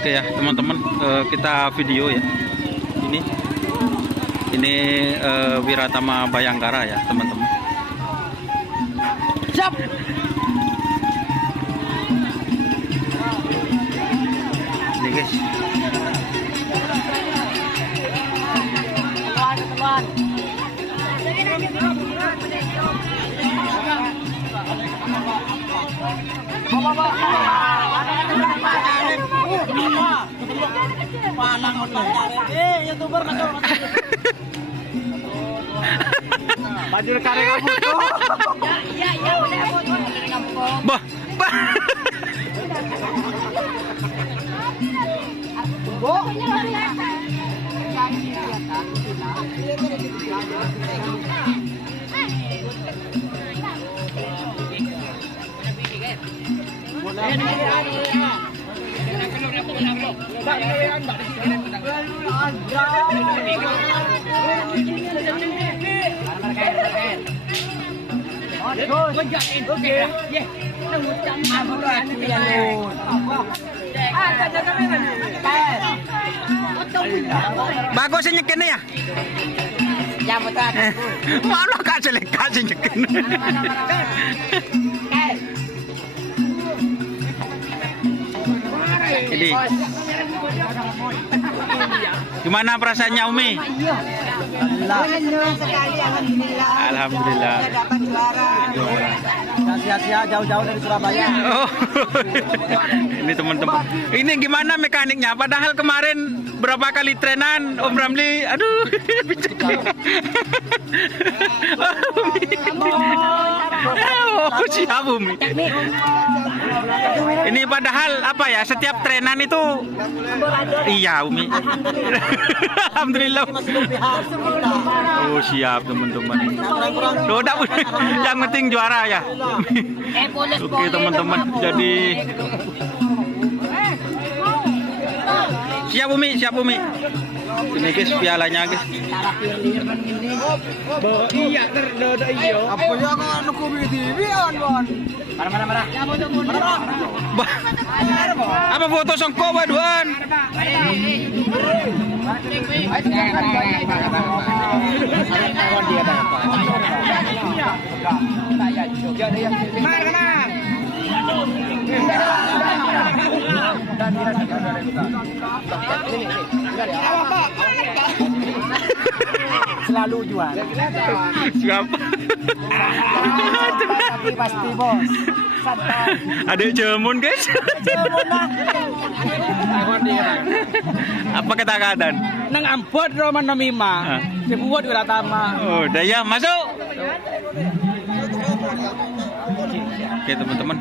Oke ya teman-teman, kita video ya. Ini Wiratama Bayangkara ya teman-teman. Siap. Ini guys. Teman. YouTuber masuk. Baju kareng kamu tuh. Iya, udah foto kareng kamu. Bah. Bagus sih nyekin ya. Ya betul. Mana kasih kasih nyekin. Jadi gimana perasaannya Umi? Alhamdulillah sekali, alhamdulillah. Alhamdulillah. Saya dapat juara. Sia-sia jauh-jauh dari Surabaya. Oh. Ini teman-teman. Ini gimana mekaniknya? Padahal kemarin berapa kali trenan Om Ramli? Aduh. Oh, siap Umi. Ini padahal apa ya? Setiap trenan itu iya Umi. Alhamdulillah. Oh siap teman-teman. Udah yang penting juara ya. Oke teman-teman. Jadi siap Umi. Ini guys pialanya guys. Iya terdodo iyo. Apa ya kan aku TV on. Marah. Apa foto songko baduan? Selalu juara. Siapa? Tapi pasti bos. Santai. Adik jemun guys. Apa kata-kataan? Nang ampot Roman Nomima. Sebuat Wiratama. Oh, daya masuk. Oke teman-teman.